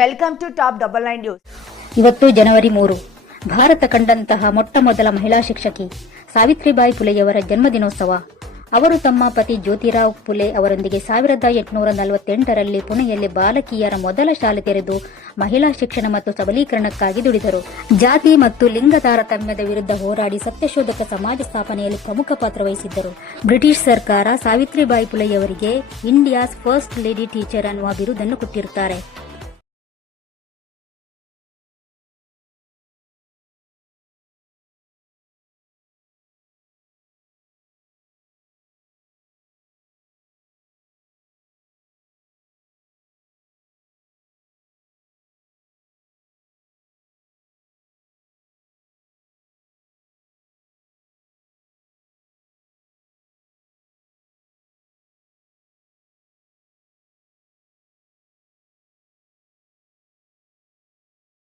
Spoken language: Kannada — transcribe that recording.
Welcome to top 99 news. ಇವತ್ತು ಜನವರಿ 3 ಭಾರತ ಕಂಡಂತಹ ಮೊಟ್ಟಮೊದಲ ಮಹಿಳಾ ಶಿಕ್ಷಕಿ ಸಾವಿತ್ರಿಬಾಯಿ ಫುಲೆಯವರ ಜನ್ಮದಿನೋತ್ಸವ. ಅವರು ತಮ್ಮ ಪತಿ ಜ್ಯೋತಿರಾವ್ ಫುಲೆ ಅವರೊಂದಿಗೆ 1848ರಲ್ಲಿ ಪುಣೆಯಲ್ಲಿ ಬಾಲಕಿಯರ ಮೊದಲ ಶಾಲೆ ತೆರೆದು ಮಹಿಳಾ ಶಿಕ್ಷಣ ಮತ್ತು ಸಬಲೀಕರಣಕ್ಕಾಗಿ ದುಡಿದರು. ಜಾತಿ ಮತ್ತು ಲಿಂಗ ತಾರತಮ್ಯದ ವಿರುದ್ಧ ಹೋರಾಡಿ ಸತ್ಯಶೋಧಕ ಸಮಾಜ ಸ್ಥಾಪನೆಯಲ್ಲಿ ಪ್ರಮುಖ ಪಾತ್ರ ವಹಿಸಿದ್ದರು. ಬ್ರಿಟಿಷ್ ಸರ್ಕಾರ ಸಾವಿತ್ರಿಬಾಯಿ ಫುಲೆಯವರಿಗೆ ಇಂಡಿಯಾಸ್ ಫಸ್ಟ್ ಲೇಡಿ ಟೀಚರ್ ಅನ್ನುವ ಬಿರುದನ್ನು ಕೊಟ್ಟಿರುತ್ತಾರೆ.